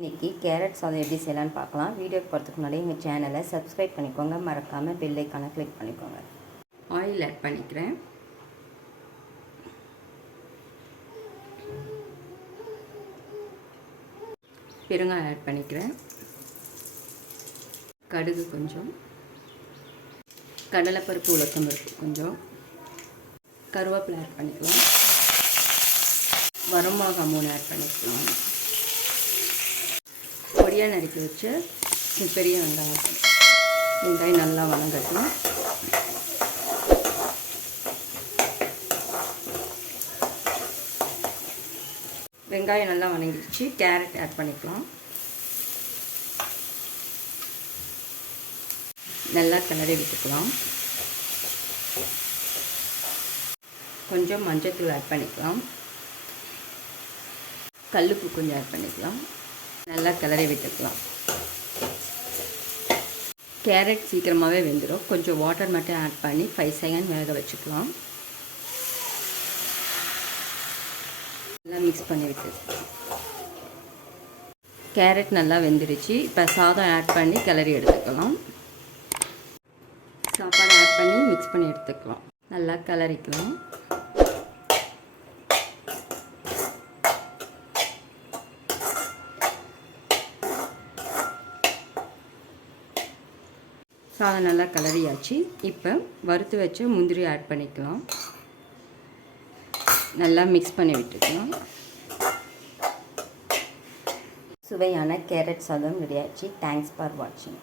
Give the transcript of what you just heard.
இன்றைக்கி கேரட் சாதம் எப்படி செய்யலான்னு பார்க்கலாம். வீடியோ போகிறதுக்கு முன்னாடி எங்கள் சேனலை சப்ஸ்கிரைப் பண்ணிக்கோங்க. மறக்காமல் பெல் கிளிக் பண்ணிக்கோங்க. ஆயில் ஆட் பண்ணிக்கிறேன். பெருங்காயம் ஆட் பண்ணிக்கிறேன். கடுகு கொஞ்சம். கடலைப்பருப்பு உளுத்தம் இருக்குது கொஞ்சம். கருவேப்பிலை ஆட் பண்ணிக்கலாம். வரமிளகா மூணு ஆட் பண்ணிக்கலாம். பொடியாக நறுக்கி வச்ச பெரிய வெங்காயம் வெங்காயம் நல்லா வணங்கட்டும். வெங்காயம் நல்லா வணங்கிடுச்சு. கேரட் ஆட் பண்ணிக்கலாம். நல்லா கிளறி விட்டுக்கலாம். கொஞ்சம் மஞ்சத்தூள் ஆட் பண்ணிக்கலாம். கல்லுப்பு கொஞ்சம் ஆட் பண்ணிக்கலாம். நல்லா கிளறி விட்டுக்கலாம். கேரட் சீக்கிரமாகவே வெந்துடும் கொஞ்சம் வாட்டர் மட்டும் ஆட் பண்ணி ஃபைவ் செகண்ட் வேக வச்சுக்கலாம். நல்லா மிக்ஸ் பண்ணி விட்டு கேரட் நல்லா வெந்துருச்சு. இப்போ சாதம் ஆட் பண்ணி கிளறி எடுத்துக்கலாம். சாப்பாடு ஆட் பண்ணி மிக்ஸ் பண்ணி எடுத்துக்கலாம். நல்லா கிளறிக்கலாம். சாதம் நல்லா கலரியாச்சு. இப்போ வறுத்து வச்ச முந்திரி ஆட் பண்ணிக்கலாம். நல்லா மிக்ஸ் பண்ணி விட்டுக்கலாம். சுவையான கேரட் சாதம் ரெடியாச்சு தேங்க்ஸ் ஃபார் வாட்சிங்